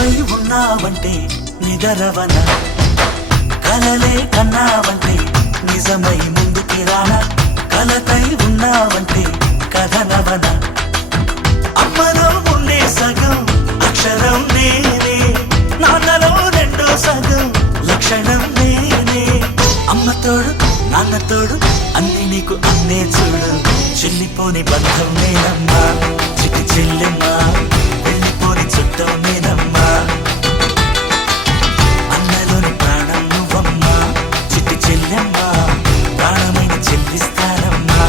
కలపై ఉన్నావంటే నిదరవన, కలలే కన్నావంటే నిజమై ముందుకి రానా, కలతై ఉన్నావంటే కథనవన. అమ్మలో ఉండే సగం అక్షరం నేనే, నాన్నలో రెండో సగం లక్షణం నేనే. అమ్మ తోడు నాన్న తోడు అన్ని నీకు అన్నే చూడు, చెల్లిపోని బంధం నేనమ్మా చిట్టి చెల్లెమ్మా, వెళ్ళిపోని చుట్టం నేనమ్మా. అన్నలోని ప్రాణం నువ్వమ్మా చిట్టి చెల్లెమ్మా, ప్రాణమైన చెల్లిస్తానమ్మా.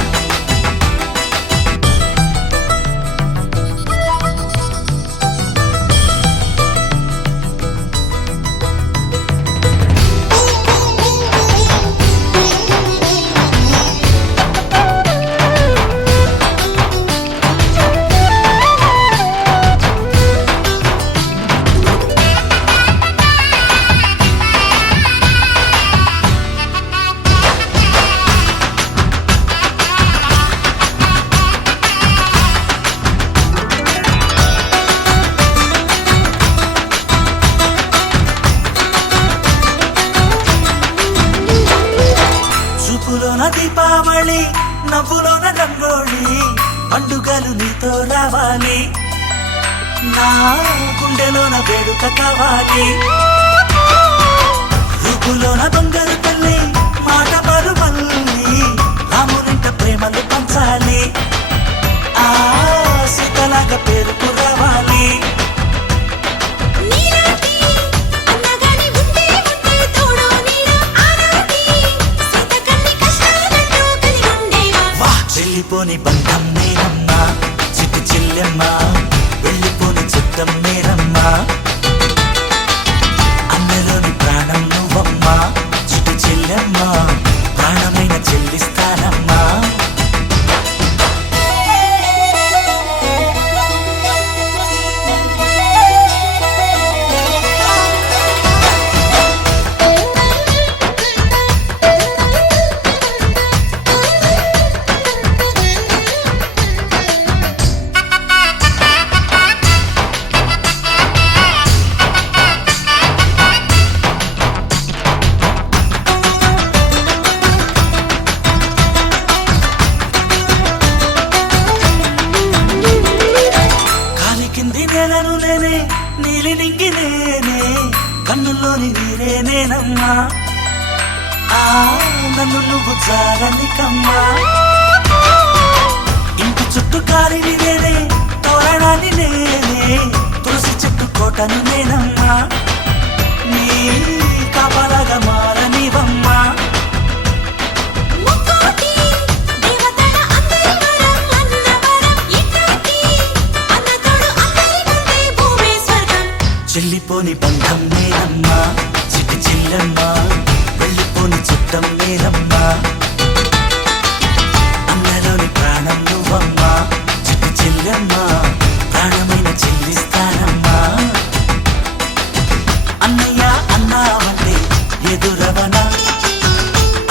చూపులోన దీపావళి, నవ్వులోన రంగోళి, పండుగలు నీతో రావాలి, నా గుండెలోన వేడుక కావాలి. రూపులోన దొంగలు తల్లి, మాట పరుమల్లి, రామునింట ప్రేమలు పంచాలి, ఆ సీతలాగా పేరుకు రావాలి. వెళ్ళిపోని బంధం నేనమ్మా చిట్టి చెల్లెమ్మా, వెళ్ళిపోని చుట్టం నేనమ్మా. అన్నలోని ప్రాణం నువ్వమ్మా చిట్టి చెల్లెమ్మా, ప్రాణమైన చెల్లిస్తానమ్మా. నేలను నేనే, నీలి నింగి నేనే, కన్నుల్లోని నీరే నేనమ్మా, ఆ నన్ను నువ్వు జారనికమ్మా. ఇంటి చుట్టూ కాలిని నేనే, తోరణాన్ని నేనే, తులసి చెట్టు కోటను నేనమ్మా, నీ కాపలాగా మారనివమ్మా. చెల్లిపోని బంధం నేనమ్మా చిట్టి చెల్లెమ్మా, వెళ్ళిపోని చుట్టం నేనమ్మా. అన్నలోని ప్రాణం నువ్వమ్మా చిట్టి చెల్లెమ్మా, ప్రాణమైన చెల్లిస్తానమ్మా. అన్నయ్య అన్నావంటే ఎదురవన,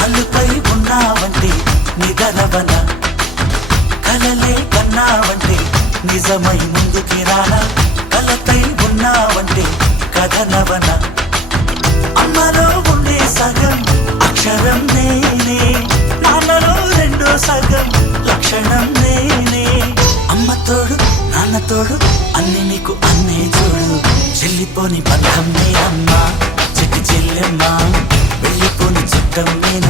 అల్లుపై ఉన్నావంటే నిదరవన, కలలే కన్నావంటే నిజమై ముందుకి రానా, కలతై ఉన్నావంటే కథనవన. అమ్మలో ఉండే సగం అక్షరం నేనే, నాన్నలో రెండో సగం లక్షణం నేనే. అమ్మ తోడు నాన్న తోడు అన్ని నీకు అన్నే చూడు, చెల్లిపోని బంధం నేనమ్మా చిట్టి చెల్లెమ్మా, వెళ్ళిపోని చుట్టం నేనమ్మా.